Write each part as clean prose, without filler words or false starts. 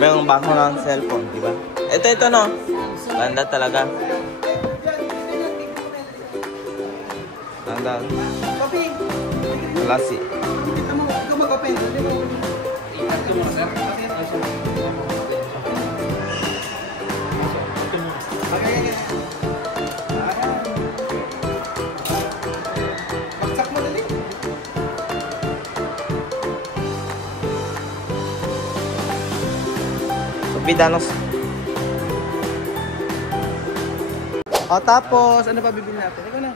Mayroong bako ng cellphone, di ba? Ito no. Ganda talaga. Ganda. Klase. Ikaw mag-open. Ito mo, sir. Baksak mo dali. Pidanos. O tapos, ano pa bibili natin? Ikaw na.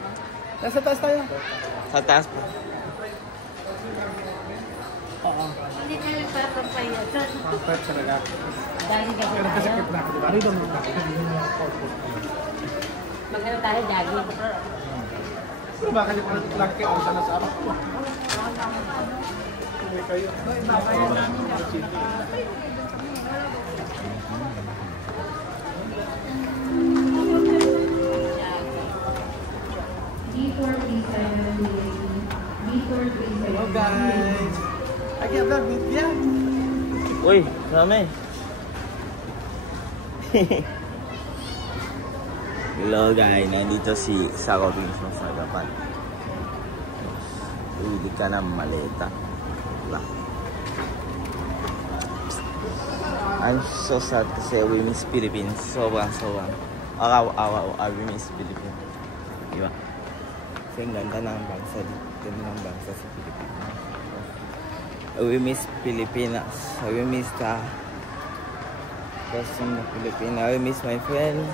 Nasa taas tayo. Sa taas po. Oo. Hindi ka nagpapapaya. Pwede talaga. Dahil ka Pero kasi kip na ako, diba? Ano yung magkano tayo daging. pero baka niyo pa lagi kayo sa nasa apak ko. Hindi kayo. Hello guys! Lagi ang vlog, yan! Uy, marami. Hello guys, nandito si Saro Robinson sa Japan. Uwi ka ng maleta. Diba? I'm so sad kasi we miss Philippines. Sobrang. Araw-araw, we miss Philippines. Diba? Kasi ang ganda ng bansa dito. Ganda ng bansa sa Pilipinas. We miss Pilipinas. We miss the person of Pilipinas. We miss my friend.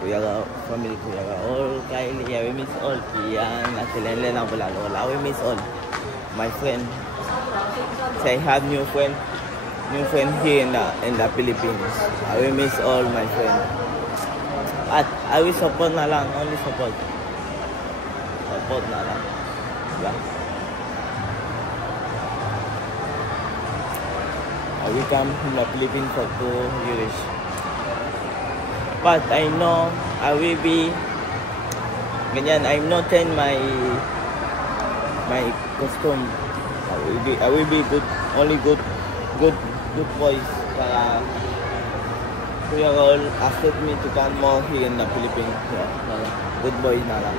Kuya family Kuya all Kylie. We miss all. Kian, Atilenlen, ang Bulalola. We miss all. My friend. So I have new friend here in the Philippines. I will miss all my friends. At I will support na lang, only support. Support na lang. Yeah. I will come from the Philippines for 2 years. But I know I will be ganyan. I'm not in my costume. I will be good, only good boys para Kuya Raul accept me to come more here in the Philippines. Yeah, good boy na lang.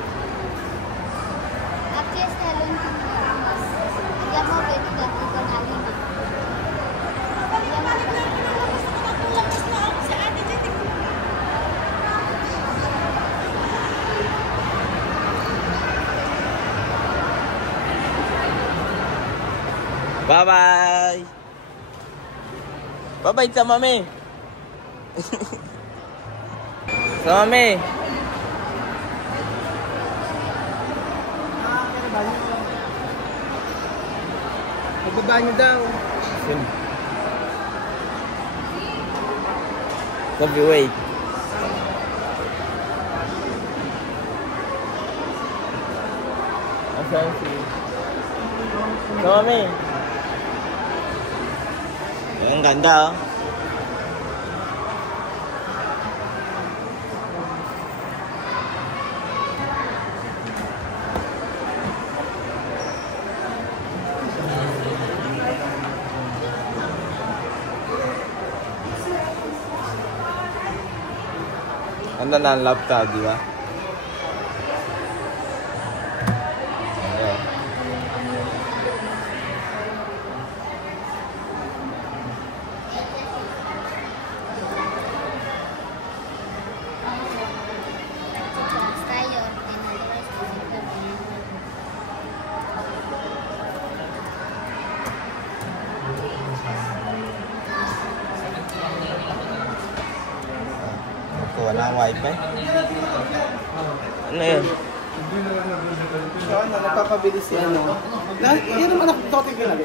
Bye-bye! Bye-bye sa mami! Sa mami! Magbabanyo daw. Sin. Coffee wait. Asan si... Sa mami! Ang ganda oh. Ang nanlap ka, di ba? Wala wifi. Ano yun? Nagpapabilis yan. Yan naman ako, totin ko lang.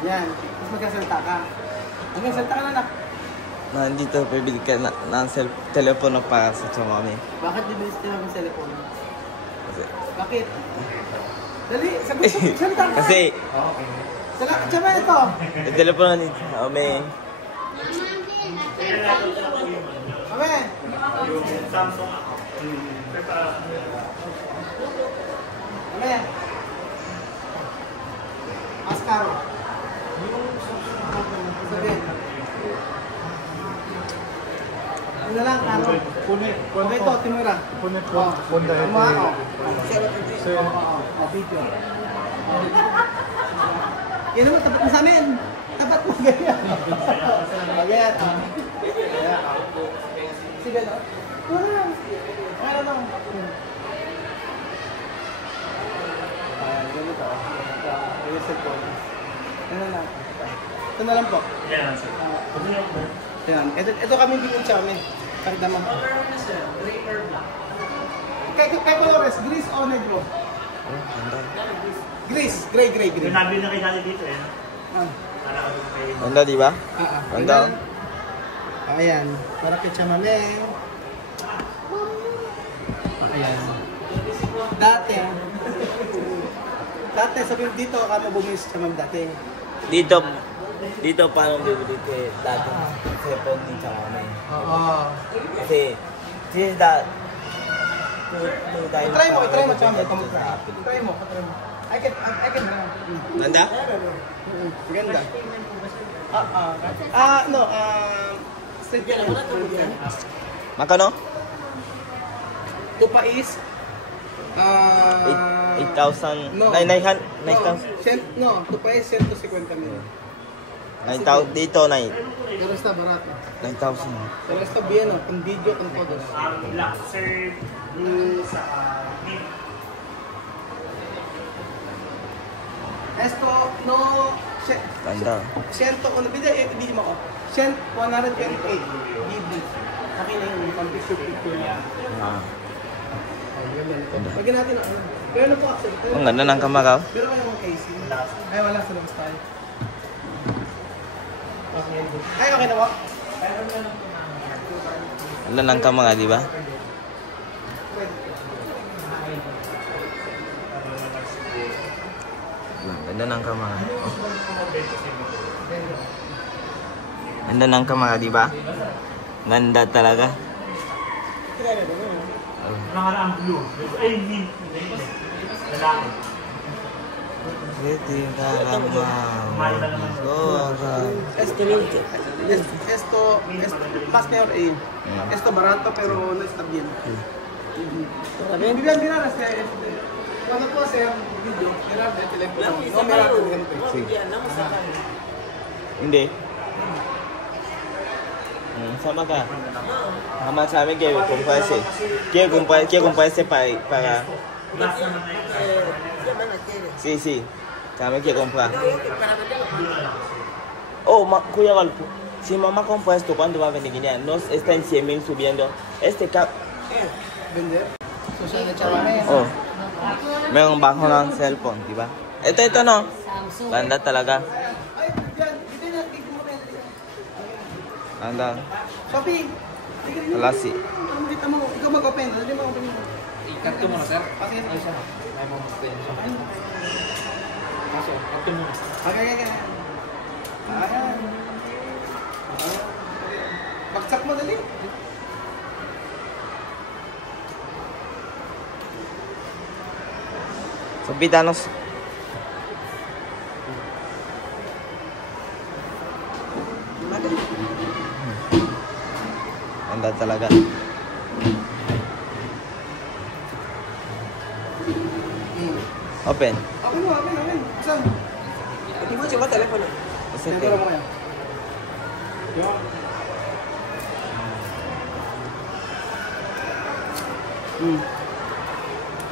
Yan. Tapos magkasalita ka. Magkasalita ka na anak. Nandito, pabili ka ng telepono para sa mami. Bakit bibilis ka ng cellphone? Kasi... Bakit? Dali, salita ka. Kasi... Tsama ito. Yung telepono ni mami. Amen. Samsung. Amen. Ascaro. Sabihin. lang, ano? Punit. Okay, ito, Timura. Punit po. Punta ito. Video. Yan naman, tapat mo sa amin. Tapat mo, ganyan. Ganyan. Sige, no? Ano lang? Ayan, ganito. Reset ko. Ano lang? Ito na lang po. Yan. Ito kami din sa amin. Pakita mo. Kay Colores, Grease o Negro? Grease. Gray. Yung nabili na kayo dati dito eh. Ganda, di ba? Ganda. Ayan. Para kay Chamame. Ayan. Dati sabihin dito, kamo bumis Chamam dati. Dito paano bibili ko dati cellphone ni Chama. Oo. Kasi since that Try mo, Chamam. Try mo. I can run. Ganda? Ganda. No, straight ka lang. Makano? Tupa is 8,000. No. 9,000. No, tupa is 150 mil. 9,000 dito, Pero está barato. 9,000. Pero está bien, no? Con video, con fotos. Black, sir, blue, sa mint. Esto, no, Ganda. 100, video mo ko. 128 GB. Akin na yung pang-picture niya. Lagyan natin ang ano. Pero ano po actually? Ang ganda ng kamera. Pero wala mong AC. Ay, wala sa labas tayo. Ay, okay na po. Ganda ng kamera, di ba? Ganda ng kamera. Ganda ng kamera, di ba? Ganda talaga. Nakala ang blue. Ay, mint. Lalaki. Siti karama. Esto, más peor esto barato pero no está bien. Vivian, mirar cuando puedo hacer video, mirar el teléfono. No mirar el teléfono. Sí. Hindi. Sama ka. Sama sa amin kayo kumparse. Quiero comparse para... Sí. Sa amin quiero comprar. Oh, Kuya Val, si mamá compra esto, ¿cuándo va a venir? No está en 100,000 subiendo. Este cap... Vender. Social de Chamame. Oh. Mayroong bago ng cellphone, di ba? Ito no. Samsung. Ganda talaga. Ay, yan. Dito mo na. Ganda. Shopee. Klase. Ano dito mo? Ikaw mag-open. Dali mo open mo. I-cut ko muna, sir. Kasi Ay, sir. Ay, mo mas din. Kaso, cut ko muna. Okay. Ayan. Baksak mo dali. So, pitanos. Ganda talaga. Open. Open. Saan? Hindi mo siya telepono. It's Sentro okay. mo kaya.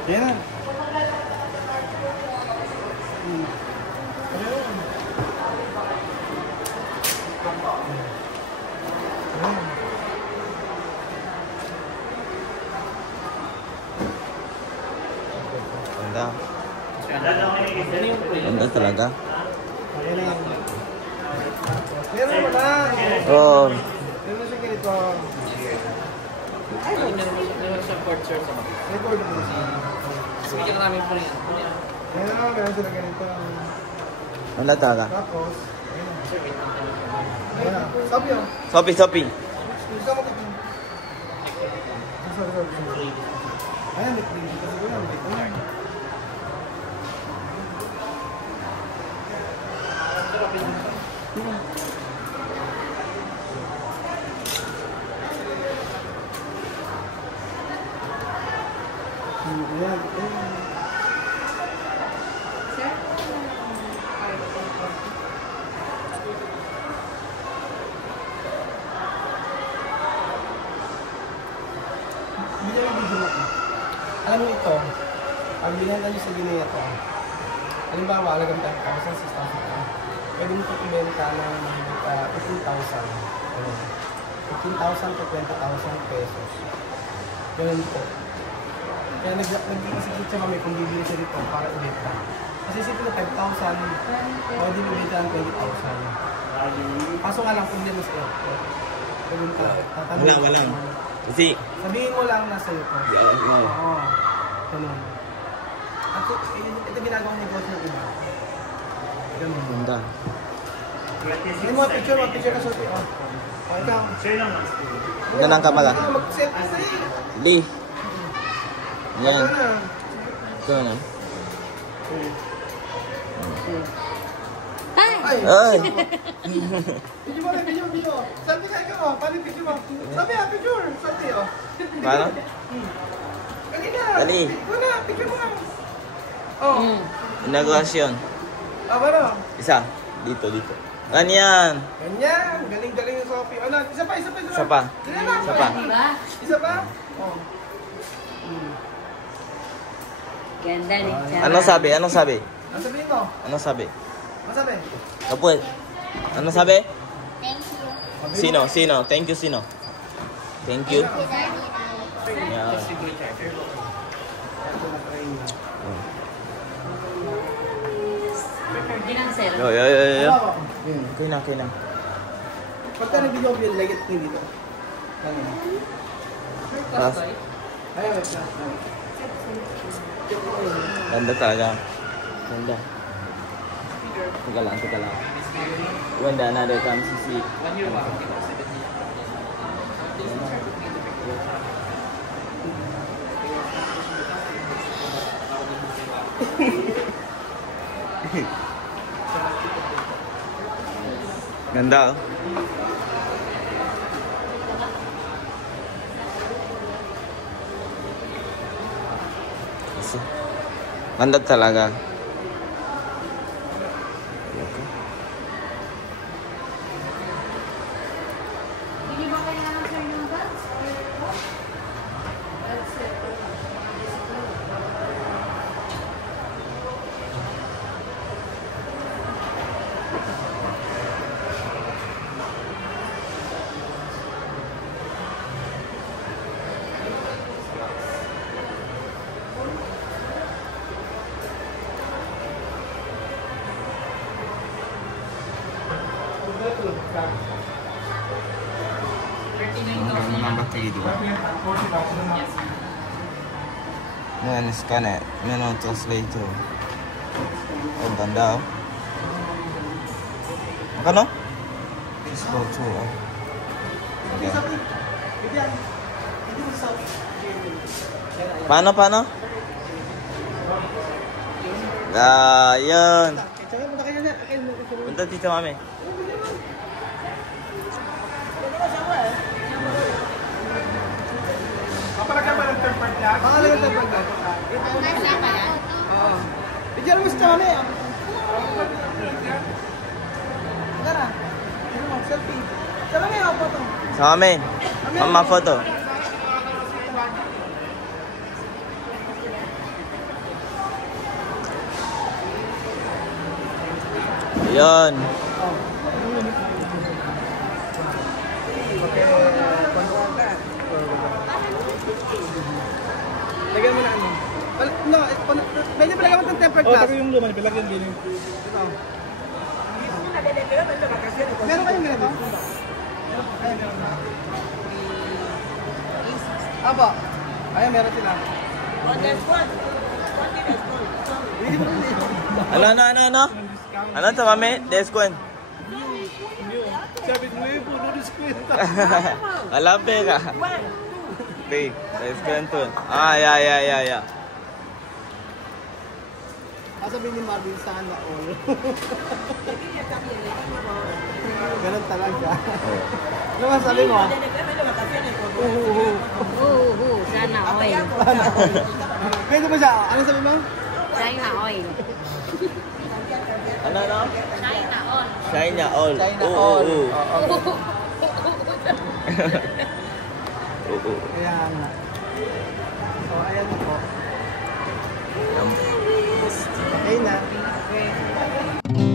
Yan na. Ganda. Ganda talaga. Meron mo na. Oh, Meron siya ganito. Ay, meron siya port, sir. Record mo. Speaker namin po rin. Meron sila ganito. ganda talaga. Tapos, ayan. Sabi yun. Shopee. Gusto mo ito. Sorry. Ayan, may print. Kasi ko yan. Ano ito? Ang binenta nyo sa Guinea ito. Halimbawa, alagang 10,000, 6,000. Pwede mo ito ibenta ng 15,000. 15,000 to 20,000 pesos. Ganun po. Kaya nag-iisip siya kami kung bibili siya dito para ibenta. Kasi isipin na 5,000, pwede mo ibenta ng 20,000. Kaso nga lang problema sa airport. Ganun ka. Walang. Kasi, Sabihin mo lang na sa'yo ko. no. Oo. Ganun. At ito ginagawa negosyo ng iba. Ganun. Ganda. Hindi mo picture ka suti. Oh. O, ikaw. Ganda ng kamera. Mag-set ka sa'yo. Di. Yan. Ano na? Ito na. Ay! Ay! Video. Sabi ka ikaw, paano yung picture mo? Sabi picture. Sabi, oh. Paano? Kanina. Dali. Una, picture mo nga. Oh. Inaugurasyon. Ano? Isa. Dito. Ganyan. Ganyan. Galing-galing yung Sophie. Ano? Isa pa. Isa pa. Isa pa. Diba? Isa pa? Oh. Ganda ni Chara. Anong sabi? Ano sabihin mo? Ano sabi? Ano sabi? Kaput. Ano sabi? Thank you. Sino? Thank you, sino? Thank you. Yan. Hindi lang sir. Yo. Okay na. Pagka nag-video ko yun, like it dito. Ano? Tapos, Ay, wait lang. ganda talaga. Ganda. Teka lang. Ganda, another time si Ganda, oh. Ganda talaga. Hindi ba kailangan sir ng bags? Ang ganda ng battery, di ba? Yan, scan it. Yan, translator. Ang ganda, oh. Magkano? Just go to, oh. Okay. Paano? Yun. Tsaka punta kayo na. Punta dito, mami. Pangalan ng tempered glass. Oo. Bigyan mo sa kami. Tara. Selfie. Tara may ako to. Sa mami. Mama photo. Yun. Lagyan mo na ano. No, pwede palagyan mo itong tempered glass. yung luman, palagyan din yung... Meron kayong ganito? Apo. Ayan, meron sila. Ano? Ano to, mami? Deskwent. Sabi mo yung puno discount. Alam ka. Okay, deskwent to. Yeah. Sabihin ni Marvin, sana all. Ganun talaga. Ano ba sabi mo? Sana oil. Pwede ba siya? Ano sabi mo? China oil. Ano? China oil. China all. China all. Oo. Kaya nga. So, ayan na po. Yan. Okay na.